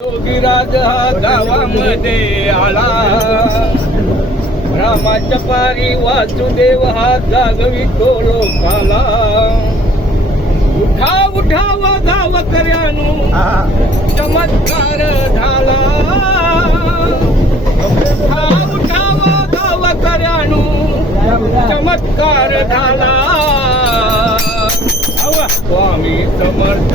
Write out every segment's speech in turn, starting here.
योगीराज हा गावामध्ये आला. रामाच्या पारी वासुदेव हा जागवितो लोकाला उठा उठा व गावकऱ्यानु चमत्कार झाला. उठा उठा व गावकऱ्यानु चमत्कार झाला. Swami Samarth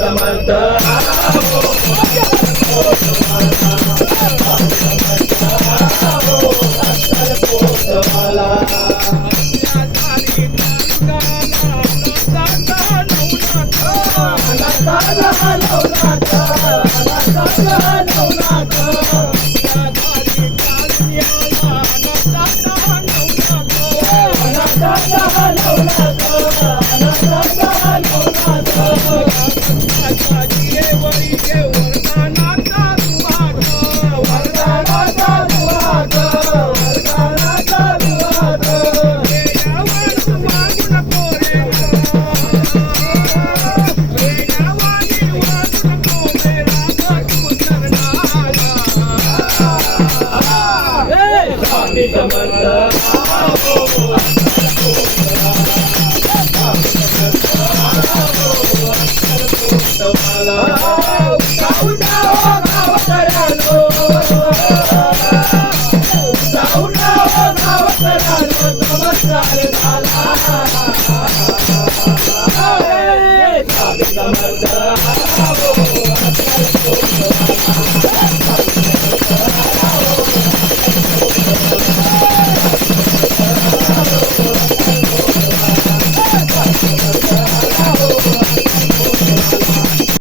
Samantha. la la la la Hey!